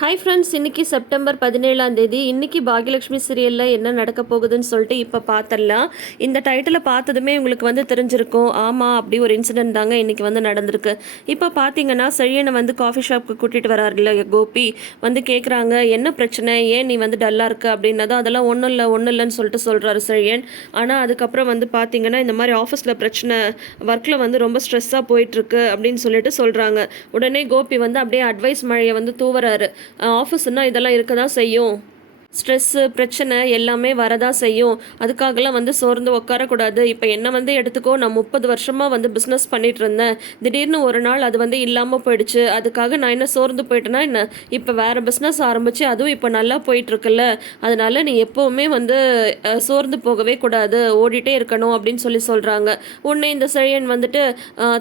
Hi friends இன்றைக்கி September பதினேழாம் தேதி. இன்றைக்கி பாகியலட்சுமி சீரியலில் என்ன நடக்க போகுதுன்னு சொல்லிட்டு இப்போ பார்த்துடலாம் இந்த டைட்டிலை பார்த்ததுமே உங்களுக்கு வந்து தெரிஞ்சிருக்கும். ஆமாம் அப்படி ஒரு இன்சிடென்ட் தாங்க இன்றைக்கி வந்து நடந்திருக்கு. இப்போ பார்த்தீங்கன்னா செழியனை வந்து காஃபி ஷாப்புக்கு கூட்டிகிட்டு வராருல கோபி. வந்து கேட்குறாங்க என்ன பிரச்சனை? ஏன் நீ வந்து டல்லாக இருக்க? அப்படின்னதும் அதெல்லாம் ஒன்றும் இல்லை ஒன்றும் இல்லைன்னு சொல்லிட்டு சொல்கிறாரு செழியன். ஆனால் அதுக்கப்புறம் வந்து பார்த்தீங்கன்னா இந்த மாதிரி ஆஃபீஸில் பிரச்சனை ஒர்க்கில் வந்து ரொம்ப ஸ்ட்ரெஸ்ஸாக போயிட்டுருக்கு அப்படின்னு சொல்லிட்டு சொல்கிறாங்க உடனே கோபி வந்து அப்படியே அட்வைஸ் மழையை வந்து தூவுறாரு. ஆஃபீஸ்னால் இதெல்லாம் இருக்க தான் செய்யும். ஸ்ட்ரெஸ்ஸு பிரச்சனை எல்லாமே வரதான் செய்யும். அதுக்காகலாம் வந்து சோர்ந்து உட்காரக்கூடாது இப்போ என்ன வந்து எடுத்துக்கோ நான் முப்பது வருஷமாக வந்து பிஸ்னஸ் பண்ணிட்டு இருந்தேன் திடீர்னு ஒரு நாள் அது வந்து இல்லாமல் போயிடுச்சு. அதுக்காக நான் என்ன சோர்ந்து போயிட்டேன்னா என்ன? இப்போ வேறு பிஸ்னஸ் ஆரம்பித்து அதுவும் இப்போ நல்லா போயிட்டுருக்குல்ல. அதனால் நீ எப்போவுமே வந்து சோர்ந்து போகவே கூடாது. ஓடிட்டே இருக்கணும் அப்படின்னு சொல்லி சொல்கிறாங்க உன்னை இந்த செழியன் வந்துட்டு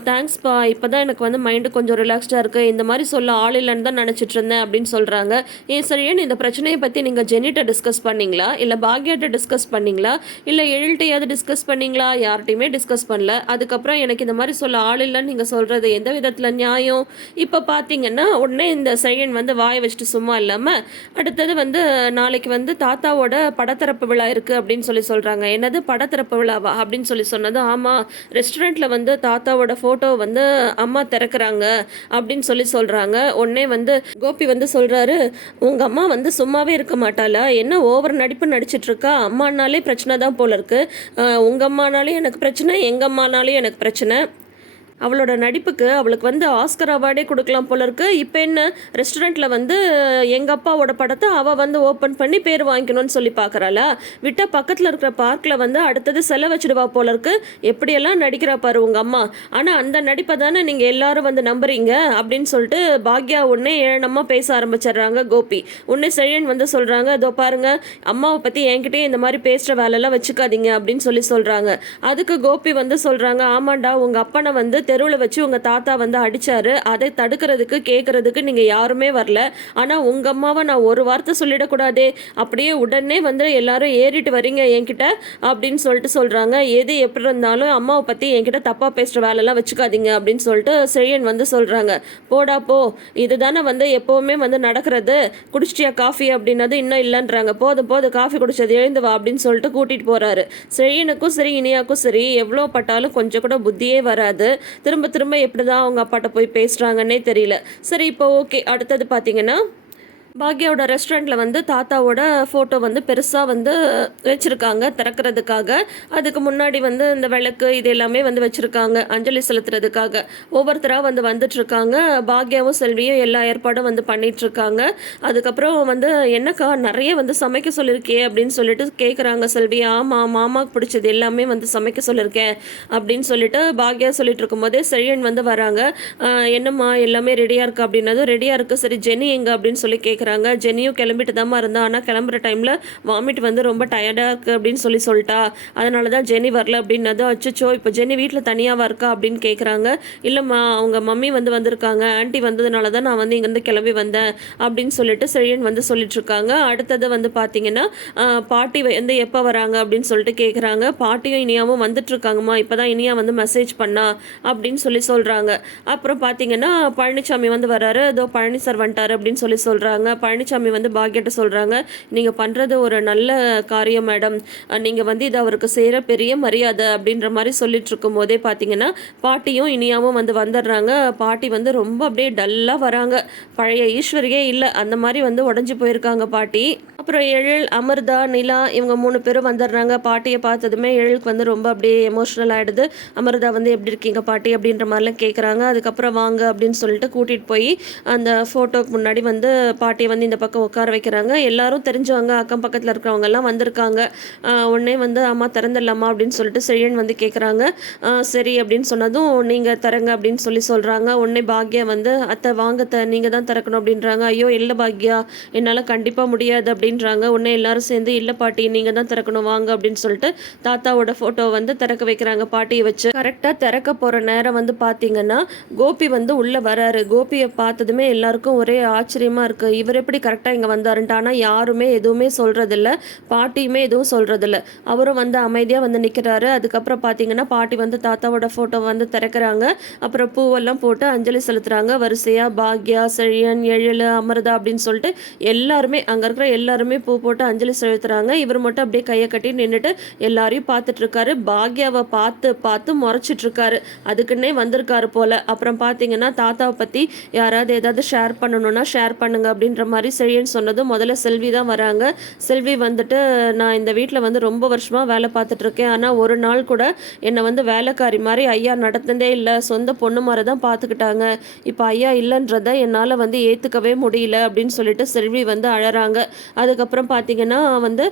தேங்க்ஸ்ப்பா இப்போ தான் எனக்கு வந்து மைண்டு கொஞ்சம் ரிலாக்ஸ்டாக இருக்குது இந்த மாதிரி சொல்ல ஆள் இல்லைன்னு தான் நினச்சிட்டு இருந்தேன் அப்படின்னு சொல்கிறாங்க ஏன் செழியன் இந்த பிரச்சனையை பற்றி நீங்கள் ஜெனி ஜெனிட்ட டிஸ்கஸ் பண்ணீங்களா? இல்லை பாக்யாட்ட டிஸ்கஸ் பண்ணீங்களா? இல்லை எழுட்டையாவது டிஸ்கஸ் பண்ணீங்களா? யார்கிட்டையுமே டிஸ்கஸ் பண்ணல. அதுக்கப்புறம் எனக்கு இந்த மாதிரி சொல்ல ஆள் இல்லைன்னு நீங்கள் சொல்கிறது எந்த விதத்தில் நியாயம்? இப்போ பார்த்தீங்கன்னா உடனே இந்த செயன் வந்து வாயை வச்சுட்டு சும்மா இல்லாமல் அடுத்தது வந்து நாளைக்கு வந்து தாத்தாவோட படத்திறப்பு விழா இருக்குது அப்படின்னு சொல்லி சொல்கிறாங்க என்னது? படத்திறப்பு விழாவா? அப்படின்னு சொல்லி சொன்னது ஆமாம் ரெஸ்டாரண்ட்டில் வந்து தாத்தாவோட ஃபோட்டோ வந்து அம்மா திறக்கிறாங்க அப்படின்னு சொல்லி சொல்கிறாங்க உடனே வந்து கோபி வந்து சொல்கிறாரு உங்கள் அம்மா வந்து சும்மாவே இருக்க மாட்டாளா என்ன ஓவர் நடிப்பு நடிச்சிட்டு இருக்கா அம்மானாலே பிரச்சனை தான் போல இருக்கு. உங்கள் அம்மானாலே எனக்கு பிரச்சனை எங்கள் அம்மானாலே எனக்கு பிரச்சனை. அவளோட நடிப்புக்கு அவளுக்கு வந்து ஆஸ்கர் அவார்டே கொடுக்கலாம் போல இருக்கு. இப்போ என்ன? ரெஸ்டாரண்ட்டில் வந்து எங்கள் அப்பாவோட படத்தை அவள் வந்து ஓப்பன் பண்ணி பேர் வாங்கிக்கணும்னு சொல்லி பார்க்குறாளா விட்டா பக்கத்தில் இருக்கிற பார்க்கில் வந்து அடுத்தது செல வச்சிடுவா போல இருக்கு. எப்படியெல்லாம் நடிக்கிறா பாரு உங்கள் அம்மா. ஆனால் அந்த நடிப்பை தானே நீங்கள் எல்லாரும் வந்து நம்புறீங்க அப்படின்னு சொல்லிட்டு பாக்யா உடனே ஏழனமாக பேச ஆரம்பிச்சிடுறாங்க கோபி. உடனே செழியன் வந்து சொல்கிறாங்க இதோ பாருங்க அம்மாவை பற்றி என்கிட்டயே இந்த மாதிரி பேசுகிற வேலைலாம் வச்சுக்காதீங்க அப்படின்னு சொல்லி சொல்கிறாங்க அதுக்கு கோபி வந்து சொல்கிறாங்க ஆமாண்டா உங்கள் அப்பனை வந்து தெருவில் வச்சு உங்கள் தாத்தா வந்து அடித்தாரு அதை தடுக்கிறதுக்கு கேட்குறதுக்கு நீங்கள் யாருமே வரல. ஆனால் உங்கள் அம்மாவை நான் ஒரு வார்த்தை சொல்லிடக்கூடாதே. அப்படியே உடனே வந்து எல்லாரும் ஏறிட்டு வரீங்க என்கிட்ட அப்படின்னு சொல்லிட்டு சொல்கிறாங்க எது எப்படி இருந்தாலும் அம்மாவை பற்றி என்கிட்ட தப்பாக பேசுகிற வேலைலாம் வச்சுக்காதீங்க அப்படின்னு சொல்லிட்டு செழியன் வந்து சொல்கிறாங்க போடா போ. இதுதானே வந்து எப்போவுமே வந்து நடக்கிறது. குடிச்சிட்டியா காஃபி அப்படின்னது இன்னும் இல்லைன்றாங்க. போதும் போது காஃபி குடிச்சது எழுந்து வா அப்படின்னு சொல்லிட்டு கூட்டிகிட்டு போகிறாரு செழியனுக்கும் சரி இனியாக்கும் சரி எவ்வளோ பட்டாலும் கொஞ்சம் கூட புத்தியே வராது. திரும்ப திரும்ப எப்படி தான் அவங்க அப்பாட்ட போய் பேசுகிறாங்கன்னே தெரியல. சரி இப்போ ஓகே அடுத்தது பார்த்தீங்கன்னா பாக்யாவோட ரெஸ்டாரண்ட்டில் வந்து தாத்தாவோட ஃபோட்டோ வந்து பெருசாக வந்து வச்சுருக்காங்க திறக்கிறதுக்காக. அதுக்கு முன்னாடி வந்து இந்த விளக்கு இது எல்லாமே வந்து வச்சுருக்காங்க அஞ்சலி செலுத்துறதுக்காக. ஒவ்வொருத்தராக வந்து வந்துட்டுருக்காங்க பாக்யாவும் செல்வியும் எல்லா ஏற்பாடும் வந்து பண்ணிகிட்ருக்காங்க அதுக்கப்புறம் வந்து என்னக்கா நிறைய வந்து சமைக்க சொல்லியிருக்கே அப்படின்னு சொல்லிட்டு கேட்குறாங்க செல்வி. ஆமாம் மாமாவுக்கு பிடிச்சது எல்லாமே வந்து சமைக்க சொல்லியிருக்கேன் அப்படின்னு சொல்லிட்டு பாக்யா சொல்லிட்டு இருக்கும்போதே செழியன் வந்து வராங்க. என்னம்மா எல்லாமே ரெடியாக இருக்குது அப்படின்னதும் ரெடியாக இருக்குது சரி ஜெனி எங்க? அப்படின்னு சொல்லி கேட்குறாங்க ஜெனியும் கிளம்பிட்டு தாம்மா இருந்தா. ஆனால் கிளம்புற டைமில் வாமிட் வந்து ரொம்ப டயர்டாக இருக்குது அப்படின்னு சொல்லி சொல்லிட்டா. அதனால தான் ஜெனி வரல அப்படின்னதும் அச்சோ இப்போ ஜெனி வீட்டில் தனியாவா இருக்கா அப்படின்னு கேட்குறாங்க இல்லைம்மா அவங்க மம்மி வந்து வந்திருக்காங்க. ஆண்டி வந்ததுனால தான் நான் வந்து இங்கேருந்து கிளம்பி வந்தேன் அப்படின்னு சொல்லிட்டு செழியன் வந்து சொல்லிட்டு இருக்காங்க அடுத்தது வந்து பார்த்தீங்கன்னா பாட்டி வந்து எப்போ வராங்க அப்படின்னு சொல்லிட்டு கேட்குறாங்க பாட்டியும் இனியாவும் வந்துட்டு இருக்காங்கம்மா இப்போ தான் இனியா வந்து மெசேஜ் பண்ணா அப்படின்னு சொல்லி சொல்கிறாங்க அப்புறம் பார்த்தீங்கன்னா பழனிசாமி வந்து வராரு. அதோ பழனி சார் வந்துட்டாரு அப்படின்னு சொல்லி சொல்கிறாங்க பழனிசாமி வந்து பாக்யட்ட சொல்கிறாங்க நீங்கள் பண்ணுறது ஒரு நல்ல காரியம் மேடம். நீங்கள் வந்து இது அவருக்கு செய்கிற பெரிய மரியாதை அப்படின்ற மாதிரி சொல்லிட்டு இருக்கும் போதே பார்த்தீங்கன்னா பாட்டியும் இனியாவும் வந்து வந்துடுறாங்க. பாட்டி வந்து ரொம்ப அப்படியே டல்லாக வராங்க. பழைய ஈஸ்வரியே இல்லை. அந்த மாதிரி வந்து உடஞ்சி போயிருக்காங்க பாட்டி. அப்புறம் எழில் அமிர்தா நிலா இவங்க மூணு பேரும் வந்துடுறாங்க. பாட்டியை பார்த்ததுமே எழிலுக்கு வந்து ரொம்ப அப்படியே எமோஷ்னல் ஆகிடுது அமிர்தா வந்து எப்படி இருக்கீங்க பாட்டி அப்படின்ற மாதிரிலாம் கேட்குறாங்க அதுக்கப்புறம் வாங்க அப்படின்னு சொல்லிட்டு கூட்டிகிட்டு போய் அந்த ஃபோட்டோக்கு முன்னாடி வந்து பாட்டியை வந்து இந்த பக்கம் உட்கார வைக்கிறாங்க. எல்லாரும் தெரிஞ்சவங்க. அக்கம் பக்கத்தில் இருக்கிறவங்கெல்லாம் வந்திருக்காங்க. உடனே வந்து அம்மா திறந்துடலாமா அப்படின்னு சொல்லிட்டு செழியன் வந்து கேட்குறாங்க சரி அப்படின்னு சொன்னதும் நீங்கள் தரங்க அப்படின்னு சொல்லி சொல்கிறாங்க உடனே பாக்யா வந்து அத்தை வாங்க த நீங்கள் தான் திறக்கணும் அப்படின்றாங்க. ஐயோ இல்லை பாக்யா என்னால் கண்டிப்பாக முடியாது அப்படின்னு அப்படின்றாங்க. உடனே எல்லாரும் சேர்ந்து இல்லை பாட்டி நீங்கள் தான் திறக்கணும் வாங்க அப்படின்னு சொல்லிட்டு தாத்தாவோட ஃபோட்டோ வந்து திறக்க வைக்கிறாங்க பாட்டியை வச்சு. கரெக்டாக திறக்க போகிற நேரம் வந்து பார்த்தீங்கன்னா கோபி வந்து உள்ளே வராரு. கோபியை பார்த்ததுமே எல்லாருக்கும் ஒரே ஆச்சரியமாக இருக்குது இவர் எப்படி கரெக்டாக இங்கே வந்தாருன்ட்டு ஆனால் யாருமே எதுவுமே சொல்கிறதில்ல பாட்டியுமே எதுவும் சொல்கிறதில்ல அவரும் வந்து அமைதியாக வந்து நிற்கிறாரு அதுக்கப்புறம் பார்த்தீங்கன்னா பாட்டி வந்து தாத்தாவோட ஃபோட்டோ வந்து திறக்கிறாங்க. அப்புறம் பூவெல்லாம் போட்டு அஞ்சலி செலுத்துகிறாங்க வரிசையாக பாக்யா செழியன் எழில் அமிர்தா அப்படின்னு சொல்லிட்டு எல்லாருமே அங்கே இருக்கிற எல்லாருமே பூ போட்டு அஞ்சலி செலுத்துறாங்க. இவர் மட்டும் அப்படியே கையை கட்டி நின்றுட்டு எல்லாரையும் பார்த்துட்டு இருக்காரு பாக்யாவை பார்த்து பார்த்து முறைச்சிட்டு இருக்காரு அதுக்குன்னே வந்திருக்காரு போல. அப்புறம் பார்த்தீங்கன்னா தாத்தாவை பற்றி யாராவது ஏதாவது ஷேர் பண்ணணும்னா ஷேர் பண்ணுங்க அப்படின்ற மாதிரி செழியன் சொன்னதும் முதல்ல செல்வி தான் வராங்க. செல்வி வந்துட்டு நான் இந்த வீட்டில் வந்து ரொம்ப வருஷமாக வேலை பார்த்துட்டு இருக்கேன் ஆனால் ஒரு நாள் கூட என்னை வந்து வேலைக்காரி மாதிரி ஐயா நடந்ததே இல்லை. சொந்த பொண்ணு மாதிரி தான் பார்த்துக்கிட்டாங்க. இப்போ ஐயா இல்லைன்றதை என்னால் வந்து ஏற்றுக்கவே முடியல. அப்படின்னு சொல்லிட்டு செல்வி வந்து அழறாங்க. அதுக்கப்புறம் பார்த்தீங்கன்னா வந்து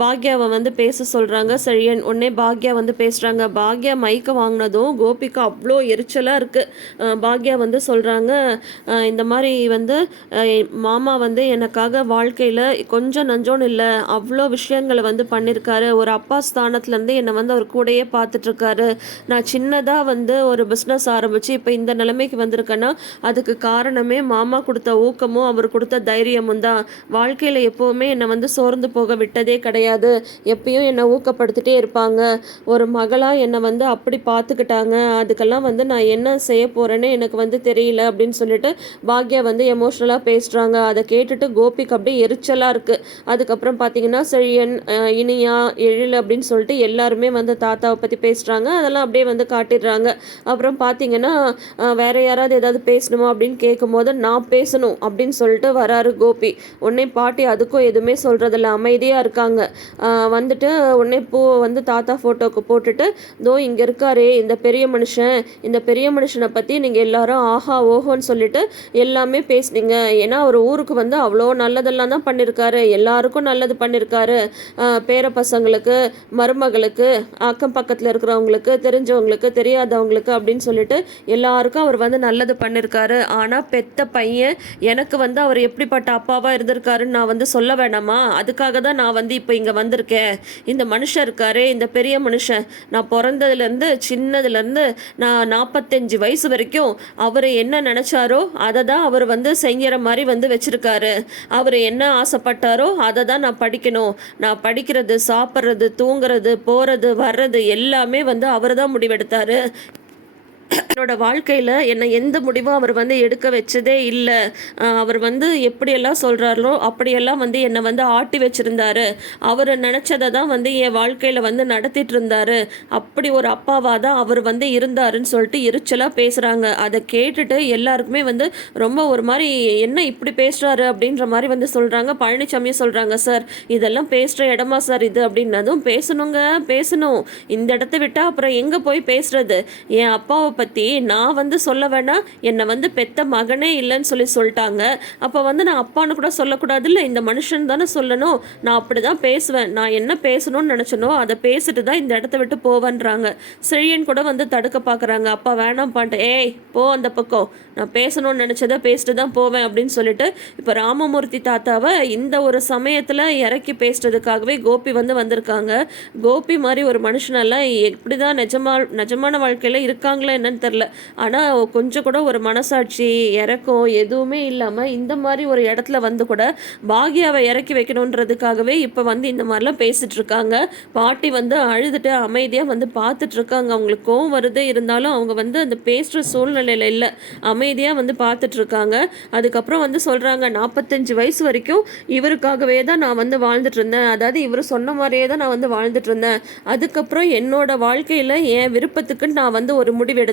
பாக்யாவை வந்து பேச சொல்கிறாங்க சரியன் உடனே பாக்யா வந்து பேசுகிறாங்க பாக்யா மைக்கை வாங்கினதும் கோபிக்கு அவ்வளோ எரிச்சலாக இருக்குது பாக்யா வந்து சொல்கிறாங்க இந்த மாதிரி வந்து மாமா வந்து எனக்காக வாழ்க்கையில் கொஞ்சம் நஞ்சோன்னு இல்லை அவ்வளோ விஷயங்களை வந்து பண்ணியிருக்காரு ஒரு அப்பா ஸ்தானத்துலேருந்து என்னை வந்து அவர் கூடையே பார்த்துட்ருக்காரு நான் சின்னதாக வந்து ஒரு பிஸ்னஸ் ஆரம்பித்து இப்போ இந்த நிலைமைக்கு வந்திருக்கேன்னா அதுக்கு காரணமே மாமா கொடுத்த ஊக்கமும் அவர் கொடுத்த தைரியமும் தான். வாழ்க்கையில் எப்போவுமே என்னை வந்து சோர்ந்து போக விட்டதே கிடையாது. எப்பயும் என்னை ஊக்கப்படுத்திட்டே இருப்பாங்க. ஒரு மகளாக என்னை வந்து அப்படி பார்த்துக்கிட்டாங்க. அதுக்கெல்லாம் வந்து நான் என்ன செய்ய போகிறேன்னு எனக்கு வந்து தெரியல அப்படின்னு சொல்லிட்டு பாக்யா வந்து எமோஷ்னலாக பேசுகிறாங்க அதை கேட்டுட்டு கோபிக்கு அப்படியே எரிச்சலாக இருக்குது அதுக்கப்புறம் பார்த்தீங்கன்னா செழியன் இனியா எழில் அப்படின்னு சொல்லிட்டு எல்லாருமே வந்து தாத்தாவை பற்றி பேசுகிறாங்க அதெல்லாம் அப்படியே வந்து காட்டிடுறாங்க. அப்புறம் பார்த்தீங்கன்னா வேறு வேற யாராவது ஏதாவது பேசணுமா அப்படின்னு கேட்கும்போது நான் பேசணும் அப்படின்னு சொல்லிட்டு வராரு கோபி. உடனே பாட்டி யாருக்கும் எதுவுமே சொல்கிறதில்ல அமைதியாக இருக்காங்க. வந்துட்டு உடனே பூவை வந்து தாத்தா ஃபோட்டோவுக்கு போட்டுட்டு தோ இங்கே இருக்காரே இந்த பெரிய மனுஷன் இந்த பெரிய மனுஷனை பற்றி நீங்கள் எல்லாரும் ஆஹா ஓஹோன்னு சொல்லிட்டு எல்லாமே பேசுனீங்க. ஏன்னா அவர் ஊருக்கு வந்து அவ்வளோ நல்லதெல்லாம் தான் பண்ணியிருக்காரு எல்லாருக்கும் நல்லது பண்ணியிருக்காரு பேர பசங்களுக்கு மருமகளுக்கு அக்கம் பக்கத்தில் இருக்கிறவங்களுக்கு தெரிஞ்சவங்களுக்கு தெரியாதவங்களுக்கு அப்படின்னு சொல்லிட்டு எல்லாருக்கும் அவர் வந்து நல்லது பண்ணியிருக்காரு ஆனால் பெத்த பையன் எனக்கு வந்து அவர் எப்படிப்பட்ட அப்பாவாக இருந்திருக்காருன்னு நான் வந்து சொல்ல வேணாமா? அதுக்காக தான் நான் வந்து இப்போ இங்கே வந்திருக்கேன். இந்த மனுஷன் இருக்காரே இந்த பெரிய மனுஷன். நான் பிறந்ததுலேருந்து சின்னதுலேருந்து நான் நாற்பத்தஞ்சு வயசு வரைக்கும் அவர் என்ன நினச்சாரோ அதை தான் அவர் வந்து செய்கிற மாதிரி வந்து வச்சுருக்காரு. அவர் என்ன ஆசைப்பட்டாரோ அதை தான் நான் படிக்கணும். நான் படிக்கிறது சாப்பிட்றது தூங்குறது போகிறது வர்றது எல்லாமே வந்து அவர் தான் முடிவெடுத்தார். என்னோட வாழ்க்கையில் என்னை எந்த முடிவும் அவர் வந்து எடுக்க வச்சதே இல்லை. அவர் வந்து எப்படியெல்லாம் சொல்கிறாரோ அப்படியெல்லாம் வந்து என்னை வந்து ஆட்டி வச்சுருந்தாரு. அவர் நினச்சதை தான் வந்து என் வாழ்க்கையில் வந்து நடத்திட்டு இருந்தாரு. அப்படி ஒரு அப்பாவாக தான் அவர் வந்து இருந்தாருன்னு சொல்லிட்டு எரிச்சலாக பேசுகிறாங்க அதை கேட்டுட்டு எல்லாருக்குமே வந்து ரொம்ப ஒரு மாதிரி என்ன இப்படி பேசுகிறாரு அப்படின்ற மாதிரி வந்து சொல்கிறாங்க பழனிசாமியும் சொல்கிறாங்க சார் இதெல்லாம் பேசுகிற இடமா சார் இது? அப்படின்னதும் பேசணுங்க பேசணும். இந்த இடத்த விட்டால் அப்புறம் எங்கே போய் பேசுறது? என் அப்பாவை பற்றி நான் வந்து சொல்ல வேணாம் என்னை வந்து பெத்த மகனே இல்லைன்னு சொல்லி சொல்லிட்டாங்க. அப்போ வந்து நான் அப்பான்னு கூட சொல்லக்கூடாதுல்ல? இந்த மனுஷன் தானே சொல்லணும். நான் அப்படி தான் பேசுவேன். நான் என்ன பேசணும்னு நினச்சனோ அதை பேசிட்டு தான் இந்த இடத்த விட்டு போவேன்றாங்க. செழியன் கூட வந்து தடுக்க பார்க்குறாங்க அப்பா வேணாம் பான்ட்டு ஏய் போ அந்த பக்கம். நான் பேசணும்னு நினச்சதை பேசிட்டு தான் போவேன் அப்படின்னு சொல்லிட்டு இப்போ ராமமூர்த்தி தாத்தாவை இந்த ஒரு சமயத்தில் இறக்கி பேசுறதுக்காகவே கோபி வந்து வந்திருக்காங்க. கோபி மாதிரி ஒரு மனுஷனெல்லாம் எப்படி தான் நிஜமா நிஜமான வாழ்க்கையில் இருக்காங்களா என்னன்னு தெரில ஆனால் கொஞ்சம் கூட ஒரு மனசாட்சி இறக்கம் எதுவுமே இல்லாமல் இந்த மாதிரி ஒரு இடத்துல வந்து கூட பாக்யாவை இறக்கி வைக்கணுன்றதுக்காகவே இப்போ வந்து இந்த மாதிரிலாம் பேசிட்டு இருக்காங்க. பாட்டி வந்து அழுதுட்டு அமைதியாக வந்து பார்த்துட்டு இருக்காங்க. அவங்களுக்கு கோவம் வருது. இருந்தாலும் அவங்க வந்து அந்த பேசுகிற சூழ்நிலையில் இல்லை. அமைதியாக வந்து பார்த்துட்டு இருக்காங்க. அதுக்கப்புறம் வந்து சொல்கிறாங்க நாற்பத்தஞ்சு வயசு வரைக்கும் இவருக்காகவே தான் நான் வந்து வாழ்ந்துட்டு இருந்தேன். அதாவது இவர் சொன்ன மாதிரியே தான் நான் வந்து வாழ்ந்துட்டு இருந்தேன். அதுக்கப்புறம் என்னோட வாழ்க்கையில் என் விருப்பத்துக்கு நான் வந்து ஒரு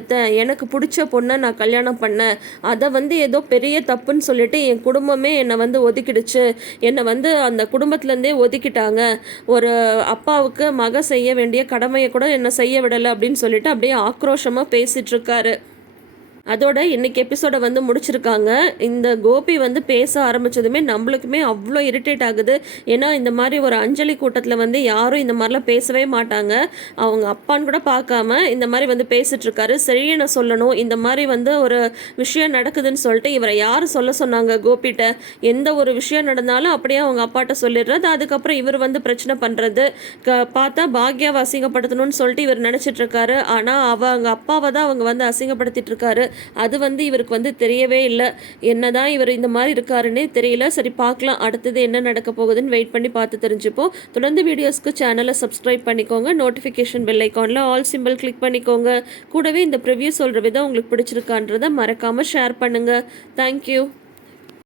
முடிவெடுத்தேன் எனக்கு பிடிச்ச பொண்ணை நான் கல்யாணம் பண்ணேன். அதை வந்து ஏதோ பெரிய தப்புன்னு சொல்லிட்டு என் குடும்பமே என்னை வந்து ஒதுக்கிடுச்சு. என்னை வந்து அந்த குடும்பத்துலேருந்தே ஒதுக்கிட்டாங்க. ஒரு அப்பாவுக்கு மக செய்ய வேண்டிய கடமையை கூட என்னை செய்ய விடலை அப்படின்னு சொல்லிட்டு அப்படியே ஆக்ரோஷமாக பேசிகிட்ருக்காரு இருக்காரு. அதோட இன்னைக்கு எபிசோட வந்து முடிச்சிருக்காங்க. இந்த கோபி வந்து பேச ஆரம்பிச்சதுமே நம்மளுக்குமே அவ்வளோ இரிட்டேட் ஆகுது. ஏன்னா இந்த மாதிரி ஒரு அஞ்சலி கூட்டத்தில் வந்து யாரும் இந்த மாதிரிலாம் பேசவே மாட்டாங்க. அவங்க அப்பான்னு கூட பார்க்காம இந்த மாதிரி வந்து பேசிட்டு இருக்காரு. சரியான சொல்லணும்? இந்த மாதிரி வந்து ஒரு விஷயம் நடக்குதுன்னு சொல்லிட்டு இவரை யார் சொல்ல சொன்னாங்க கோபிகிட்ட எந்த ஒரு விஷயம் நடந்தாலும் அப்படியே அவங்க அப்பாட்ட சொல்லிடுறது. அதுக்கப்புறம் இவர் வந்து பிரச்சனை பண்ணுறது க பார்த்தா பாக்யாவை அசிங்கப்படுத்தணும்னு சொல்லிட்டு இவர் நினச்சிட்டு இருக்காரு. ஆனால் அவங்க அப்பாவை தான் அவங்க வந்து அசிங்கப்படுத்திட்டு இருக்காரு. அது வந்து இவருக்கு வந்து தெரியவே இல்லை. என்னதான் இவர் இந்த மாதிரி இருக்காருன்னே தெரியல. சரி பார்க்கலாம். அடுத்தது என்ன நடக்க போகுதுன்னு வெயிட் பண்ணி பார்த்து தெரிஞ்சுப்போம். தொடர்ந்து வீடியோஸ்க்கு சேனலை சப்ஸ்கிரைப் பண்ணிக்கோங்க. நோட்டிஃபிகேஷன் பெல் ஐக்கானில் ஆல் சிம்பிள் கிளிக் பண்ணிக்கோங்க. கூடவே இந்த ப்ரிவ்யூ சொல்கிற விதம் உங்களுக்கு பிடிச்சிருக்கான்றதை மறக்காமல் ஷேர் பண்ணுங்கள் தேங்க்யூ